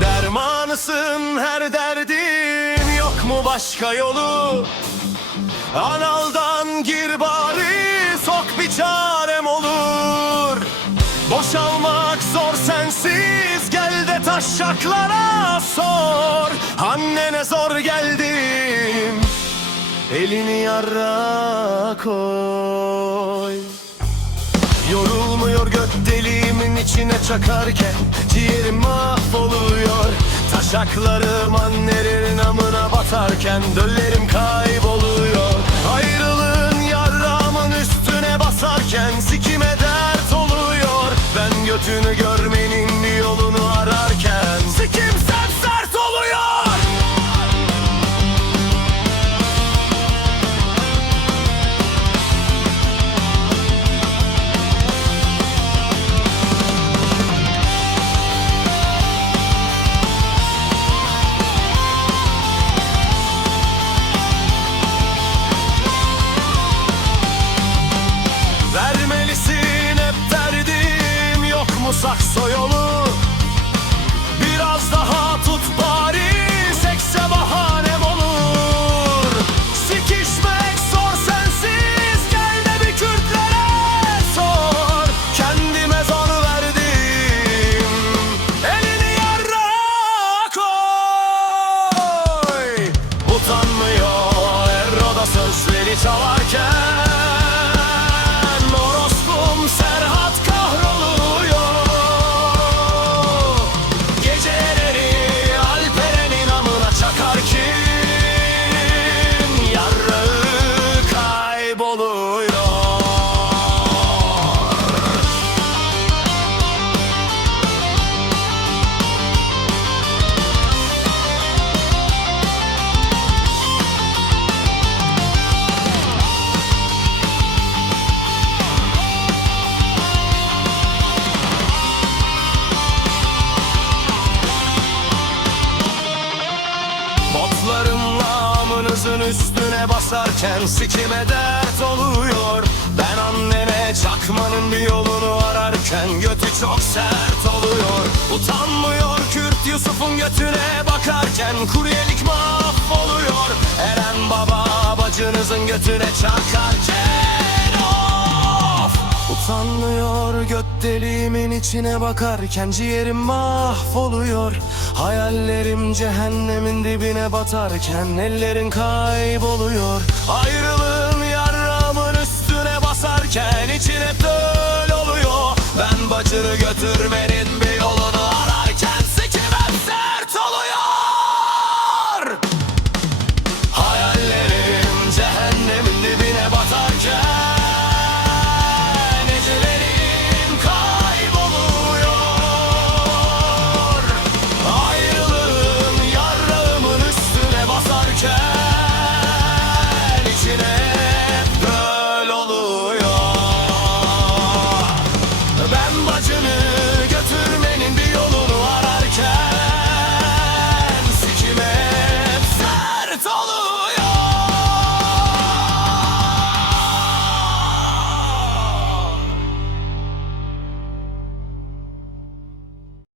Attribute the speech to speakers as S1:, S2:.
S1: Dermanısın her derdin yok mu başka yolu Analdan gir bari sok bir çarem olur. Boşalmak zor sensiz gel de taşaklara sor. Annene zor geldim elini yarra koy. Yorulmuyor göt deliğimin içine çakarken Ciğerim mahvoluyor. Taşaklarım annenin amına batarken Döllerim Ben götünü görmenin yolunu Utanmıyor. Erroda sözleri çalarken üstüne basarken Sikime dert oluyor. Ben annene çakmanın bir yolunu ararken Götü çok sert oluyor. Utanmıyor Kürt Yusuf'un götüne bakarken Kuryelik mahvoluyor. Eren baba bacınızın götüne çakarken Of! Utanmıyor göt deliğimin içine bakarken Ciğerim mahvoluyor Hayallerim cehennemin dibine batarken Ellerin kayboluyor Ayrılığın